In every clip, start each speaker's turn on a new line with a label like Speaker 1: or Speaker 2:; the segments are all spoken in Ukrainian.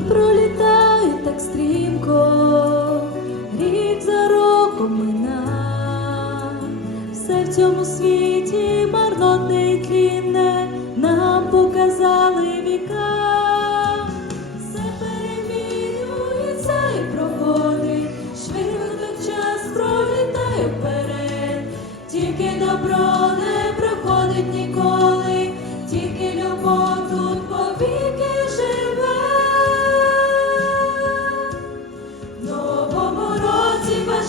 Speaker 1: пролітають так стрімко, рік за роком мина, все в цьому світі марнотне й тлінне нам показали віка, все перемінюється і проходить, швидко час пролітає вперед, тільки добро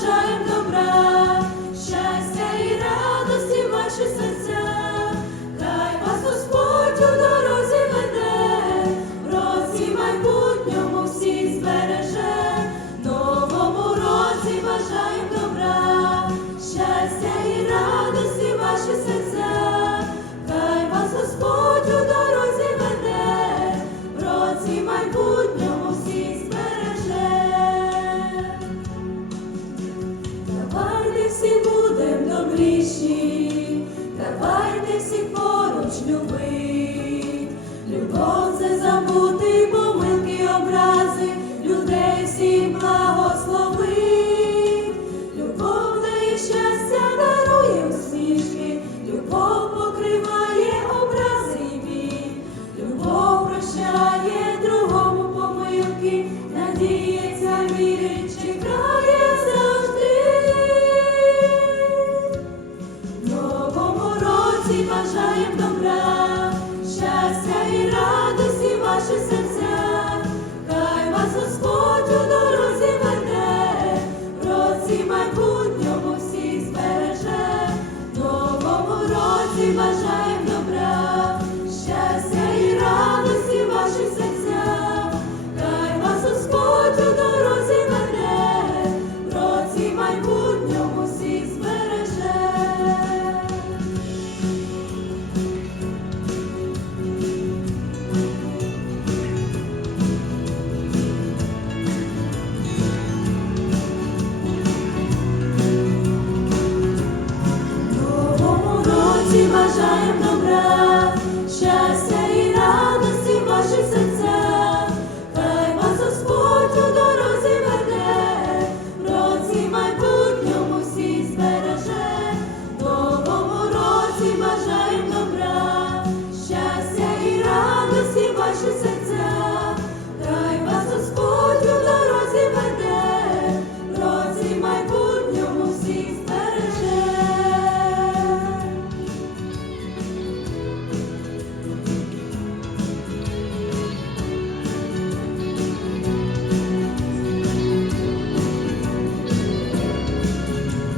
Speaker 1: бажаєм Добріші, давайте всі поруч любить. Любов це забути помилки, образи, людей всім благослови. Любов дає щастя, дарує усмішки, любов покриває образи і біль. Любов прощає другому помилки, надіється, вірить, всі бажаємо добра.